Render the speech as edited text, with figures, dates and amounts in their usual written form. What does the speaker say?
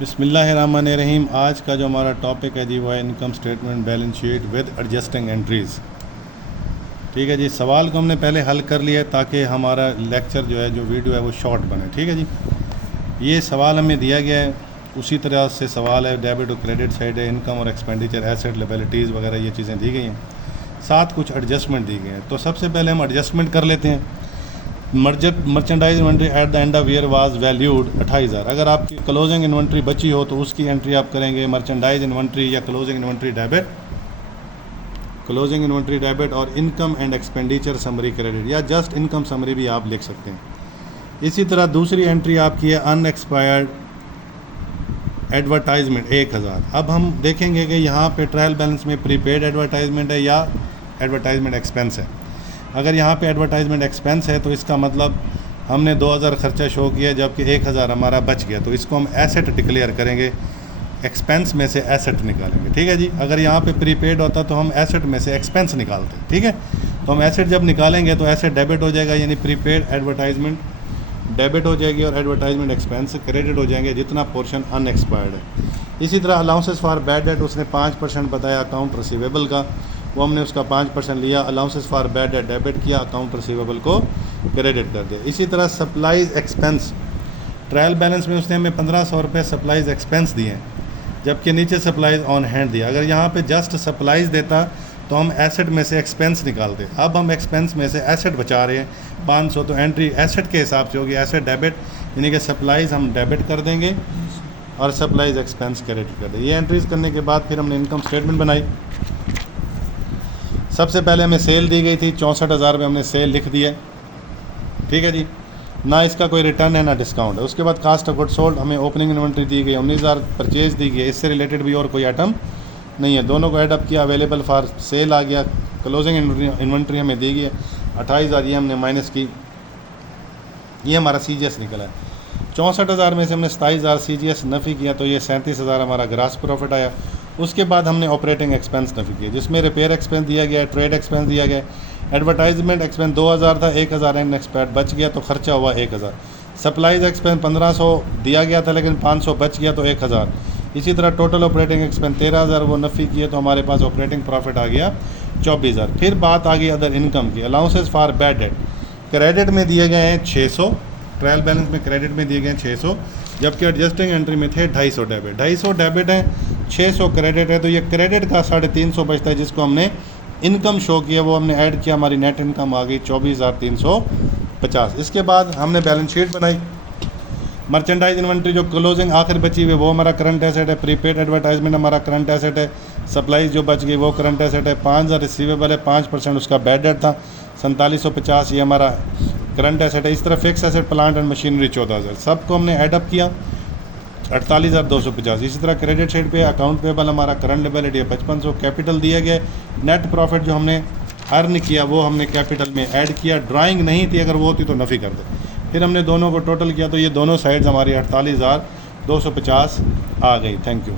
बिस्मिल्लाहिर्रहमानिर्रहीम। आज का जो हमारा टॉपिक है जी वो है income statement balance sheet with adjusting entries. ठीक है जी, सवाल को हमने पहले हल कर लिया ताकि हमारा लेक्चर जो है, जो वीडियो है वो शॉर्ट बने। ठीक है जी, ये सवाल हमें दिया गया है, उसी तरह से सवाल है, डेबिट और क्रेडिट साइड है, इनकम और एक्सपेंडिचर, एसेट, लायबिलिटीज़ वगैरह ये चीज़ें दी गई हैं, साथ कुछ एडजस्टमेंट दी गई हैं। तो सबसे पहले हम एडजस्टमेंट कर लेते हैं। Merchandise inventory at the end of year was valued 28,000। अगर आपकी क्लोजिंग इन्वेंट्री बची हो तो उसकी एंट्री आप करेंगे मर्चेंडाइज इन्वेंट्री या क्लोजिंग इन्वेंट्री डेबिट और income and expenditure summary credit या जस्ट इनकम समरी भी आप लिख सकते हैं। इसी तरह दूसरी एंट्री आपकी है अनएक्सपायर्ड एडवर्टाइजमेंट 1,000। अब हम देखेंगे कि यहाँ पे ट्रायल बैलेंस में प्रीपेड एडवर्टाइजमेंट है या एडवर्टाइजमेंट एक्सपेंस है। अगर यहाँ पे एडवर्टाइजमेंट एक्सपेंस है तो इसका मतलब हमने 2,000 खर्चा शो किया जबकि 1,000 हमारा बच गया, तो इसको हम एसेट डिक्लेयर करेंगे, एक्सपेंस में से एसेट निकालेंगे। ठीक है जी, अगर यहाँ पे प्रीपेड होता तो हम एसेट में से एक्सपेंस निकालते। ठीक है, तो हम एसेट जब निकालेंगे तो एसेट डेबिट हो जाएगा, यानी प्रीपेड एडवर्टाइजमेंट डेबिट हो जाएगी और एडवर्टाइजमेंट एक्सपेंस क्रेडिट हो जाएंगे, जितना पोर्शन अनएक्सपायर्ड है। इसी तरह अलाउंसेस फॉर बैड डेट उसने 5% बताया अकाउंट रिसीवेबल का, वो हमने उसका 5% लिया, allowances for bad debt debit किया, अकाउंट रिसीवेबल को क्रेडिट कर दिया। इसी तरह सप्लाईज एक्सपेंस, ट्रायल बैलेंस में उसने हमें 1,500 रुपये सप्लाईज एक्सपेंस दिए हैं, जबकि नीचे सप्लाईज ऑन हैंड दिया। अगर यहाँ पे जस्ट सप्लाईज देता तो हम एसेट में से एक्सपेंस निकालते। अब हम एक्सपेंस में से एसेट बचा रहे हैं 500, तो एंट्री एसेट के हिसाब से होगी, एसेट डेबिट, यानी कि सप्लाईज हम डेबिट कर देंगे और सप्लाईज एक्सपेंस क्रेडिट कर देंगे। ये एंट्रीज करने के बाद फिर हमने इनकम स्टेटमेंट बनाई। सबसे पहले हमें सेल दी गई थी 64,000 रुपये, हमने सेल लिख दिया। ठीक है जी, ना इसका कोई रिटर्न है ना डिस्काउंट है। उसके बाद कास्ट ऑफ गुड सोल्ड हमें ओपनिंग इन्वेंट्री दी गई 19,000, परचेज दी गई, इससे रिलेटेड भी और कोई आइटम नहीं है, दोनों को एडअप किया, अवेलेबल फॉर सेल आ गया। क्लोजिंग इन्वेंट्री हमें दी गई है 28,000, ये हमने माइनस की, ये हमारा CGS निकला है। 64,000 में से हमने 27,000 CGS नफ़ी किया, तो ये 37,000 हमारा ग्रास प्रॉफिट आया। उसके बाद हमने ऑपरेटिंग एक्सपेंस नफ़ी किया, जिसमें रिपेयर एक्सपेंस दिया गया, ट्रेड एक्सपेंस दिया गया, एडवर्टाइजमेंट एक्सपेंस 2,000 था, 1,000 अनएक्सपायर्ड बच गया तो खर्चा हुआ 1,000। सप्लाईज एक्सपेंस 1,500 दिया गया था लेकिन 500 बच गया तो 1,000। इसी तरह टोटल ऑपरेटिंग एक्सपेंस 13,000 वो नफ़ी किए, तो हमारे पास ऑपरेटिंग प्रॉफिट आ गया 24,000। फिर बात आ गई अदर इनकम की। Allowances for bad debt credit में दिए गए हैं 600, ट्रायल बैलेंस में क्रेडिट में दिए गए हैं 600, जबकि एडजस्टिंग एंट्री में थे 250 डेबिट। 250 डेबिट है, 600 क्रेडिट है, तो ये क्रेडिट का 350 बचता है, जिसको हमने इनकम शो किया, वो हमने ऐड किया, हमारी नेट इनकम आ गई 24,350। इसके बाद हमने बैलेंस शीट बनाई। मर्चेंडाइज इन्वेंट्री जो क्लोजिंग आखिर बची हुई वो हमारा करंट एसेट है, प्रीपेड एडवर्टाइजमेंट हमारा करंट एसेट है, सप्लाईज जो बच गई वो करंट एसेट है, 5,000 रिसीवेबल है, 5% उसका बैड डेट था 4750, ये हमारा करंट एसेट है। इस तरह fix asset plant and machinery 14,000, सबको हमने एडअप किया 48,250। इसी तरह क्रेडिट साइड पे अकाउंट पेबल हमारा करंट लायबिलिटी है 5500, कैपिटल दिया गया, नेट प्रॉफिट जो हमने अर्न किया वो हमने कैपिटल में ऐड किया। ड्राइंग नहीं थी, अगर वो होती तो नफ़ी कर दे। फिर हमने दोनों को टोटल किया तो ये दोनों साइड्स हमारी 48,250 आ गई। Thank you.